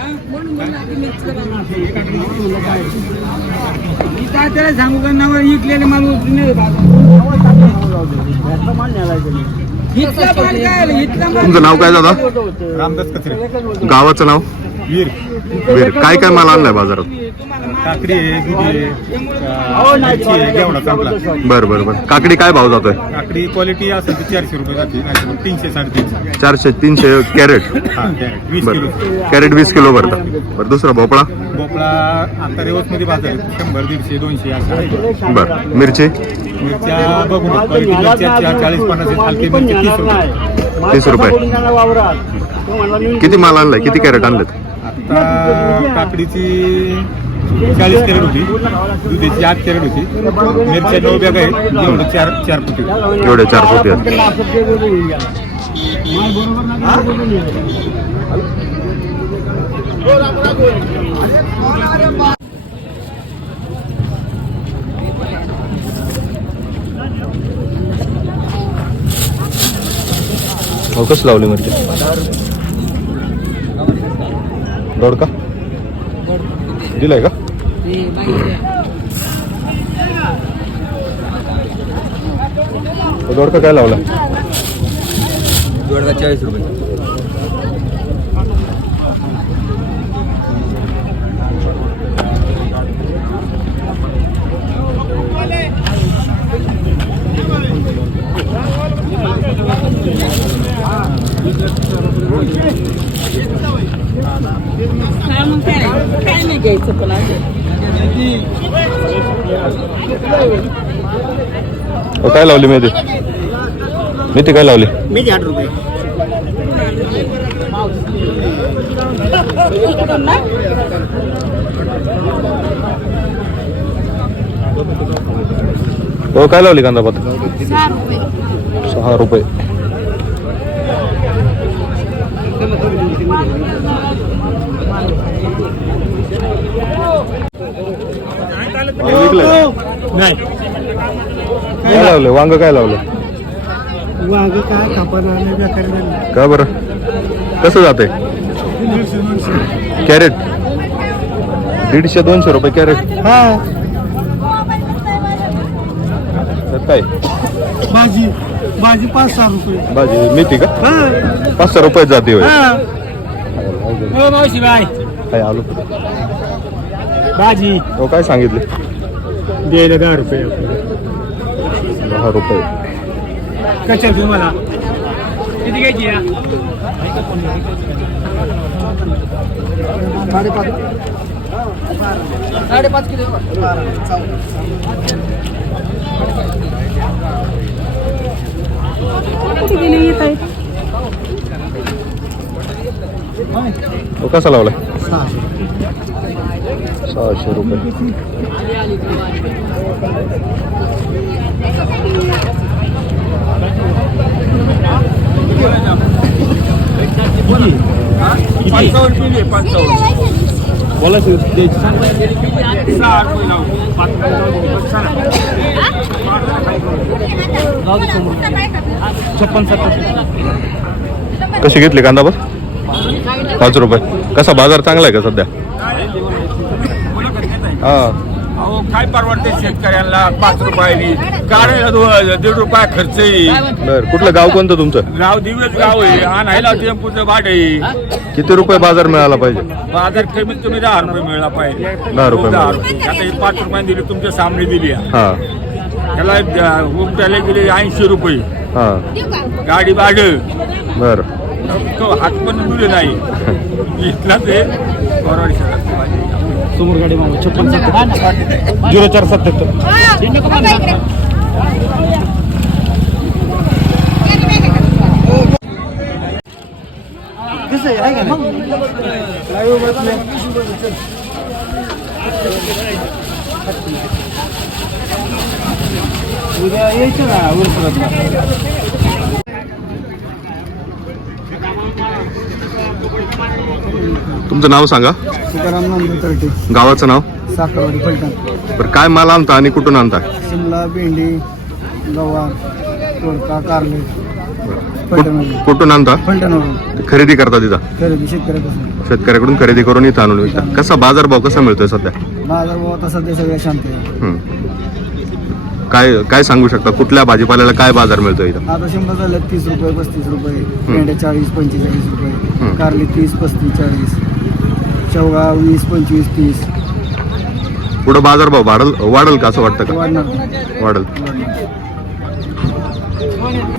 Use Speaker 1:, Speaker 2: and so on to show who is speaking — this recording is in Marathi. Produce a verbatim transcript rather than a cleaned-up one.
Speaker 1: काय त्याला सांगू का नाव विकलेले माल
Speaker 2: तुमचं नाव काय दादा?
Speaker 3: रामदास कचरे.
Speaker 2: गावाचं नाव?
Speaker 3: वीर.
Speaker 2: वीर. काय काय माल आणलाय बाजारात?
Speaker 3: काकडी आहे, दुधी आहे, मिरची आहे, घेवडा चांगला.
Speaker 2: बर बर बर. काकडी काय भाव जातोय?
Speaker 3: काकडी क्वालिटी असेल तर चारशे रुपये जाते, नाही तर तीनशे साडेतीनशे.
Speaker 2: चारशे तीनशे कॅरेट.
Speaker 3: हा कॅरेट वीस
Speaker 2: बर.
Speaker 3: किलो.
Speaker 2: कॅरेट वीस किलो भरता. बरं. दुसरा भोपळा?
Speaker 3: भोपळा आता रेवस मध्ये बाजार आहे, शंभर दीडशे दोनशे असं.
Speaker 2: बर. मिरची?
Speaker 3: मिरच्या बघून क्वालिटी मिरच्या चाळीस पन्नास आहेत, हलकी मिरची तीस रुपये.
Speaker 2: तीस रुपये. किती माल आणलाय? किती कॅरेट आणलेत?
Speaker 3: आता काकडीची चाळीस कॅरेट होती, दुधीची आठ कॅरेट होती, मिरच्या नऊ बॅग आहेत, एवढं चार चार फुटी.
Speaker 2: एवढे चार फुटी आहेत. हो. कसं लावली मिरची? दोडका दिलाय का? दोडका काय लावला?
Speaker 1: दोडका चाळीस रुपये. काय नाही घ्यायचं पण
Speaker 2: काय लावली मेथी? मेथी काय लावली?
Speaker 1: मेथी आठ रुपये.
Speaker 2: हो. काय लावली कांदा पात? सहा रुपये.
Speaker 3: नाही
Speaker 2: काय लावलं? वांग काय लावलं?
Speaker 1: वांग काय कापड
Speaker 2: का बरं? कसं जाते कॅरेट? दीडशे दोनशे रुपये कॅरेट.
Speaker 1: हा.
Speaker 2: काय
Speaker 1: भाजी भाजी पाच सहा रुपये.
Speaker 2: भाजी मेथी का? पाच सहा रुपये जाते होय.
Speaker 1: मावशी बाय
Speaker 2: काय आलू
Speaker 1: भाजी
Speaker 2: हो. काय सांगितले?
Speaker 3: द्यायला दहा रुपये.
Speaker 2: दहा रुपये.
Speaker 3: कशा तुम्हाला किती घ्यायची?
Speaker 1: साडेपाच साडेपाच किलो.
Speaker 2: हो. कसा लावलाय? सहाशे रुपये.
Speaker 3: बोला छप्पन सत्तर.
Speaker 2: कशी घेतली कांदा बस? पाच रुपये. कसा बाजार चांगला आहे का सध्या? हा.
Speaker 3: काय परवडते शेतकऱ्यांना पाच रुपयानी? कारण दीड रुपया खर्च आहे.
Speaker 2: बर. कुठलं गाव कोणतं तुमचं?
Speaker 3: गाव दिवेच गाव आहे, आणायला टेम्पूचं भाडं आहे.
Speaker 2: किती रुपये बाजार मिळाला पाहिजे?
Speaker 3: बाजार कमीत कमी दहा रुपये मिळाला पाहिजे.
Speaker 2: दहा रुपये
Speaker 3: दहा
Speaker 2: मिळाला.
Speaker 3: रुपये. आता ही पाच रुपयाने दिली, तुमच्या सामने दिली.
Speaker 2: हा.
Speaker 3: त्याला उपटायला गेले ऐंशी रुपये.
Speaker 2: हा.
Speaker 3: गाडी भाडं.
Speaker 2: बर.
Speaker 3: हात पण दिले नाही. इथला ते समोर गाडी मागू छप्पन सत्तर झिरो चार सत्याहत्तर. उद्या यायचं ना उरफरातला.
Speaker 2: तुमचं नाव सांगा.
Speaker 1: सीताराम नांदे तरटे.
Speaker 2: गावाचं नाव?
Speaker 1: साखरवाडी फलटण.
Speaker 2: बरं. काय माल आणता आणि कुठून आणता?
Speaker 1: शिमला, भेंडी, गवार, तोडका, कारले. फलटणवरून
Speaker 2: कुठून आणता
Speaker 1: फलटणवरून
Speaker 2: खरेदी करता तिथं
Speaker 1: खरेदी शेतकऱ्यापासून.
Speaker 2: शेतकऱ्याकडून खरेदी करून इथं आणून विकता. कसा बाजारभाव कसा मिळतोय सध्या?
Speaker 1: बाजार भाव आता सध्या सगळ्या शांत आहे.
Speaker 2: हं. काय काय सांगू शकता कुठल्या भाजीपाल्याला काय बाजार मिळतोय इथं?
Speaker 1: आता शंभर झालं तीस रुपये पस्तीस रुपये, भेंड्या चाळीस पंचेचाळीस रुपये,
Speaker 2: हं.
Speaker 1: कारली तीस पस्तीस चाळीस, शेवगा वीस पंचवीस तीस.
Speaker 2: पुढं बाजारभाव वाढल वाढल का असं वाटतं का?
Speaker 1: वाढणार
Speaker 2: वाढल.
Speaker 1: वाढणार.